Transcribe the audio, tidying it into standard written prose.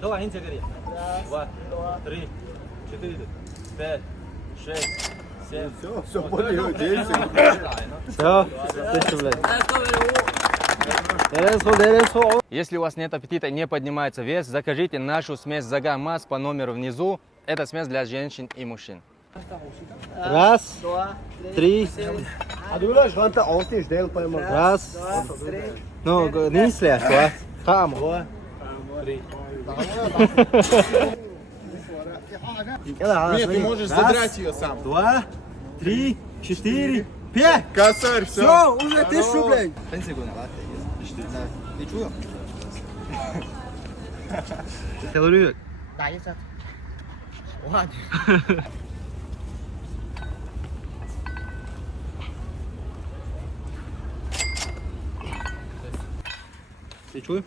Давай, Интия, говори. 2, 3, 4, 5, 6, 7. Все, более 10. Все, тише, блядь. 내려서. Если у вас нет аппетита и не поднимается вес, закажите нашу смесь Загар Масс по номеру внизу. Это смесь для женщин и мужчин. Раз, три, А думаешь, вон то остишь, дел поймал. раз. Ну, не слез, а? Хамо. 3. Нет, ты можешь задрать ее сам. 2, 3, 4, 5. Косарь, все. Все, уже 1000 рублей. Телурю. Ты чуешь?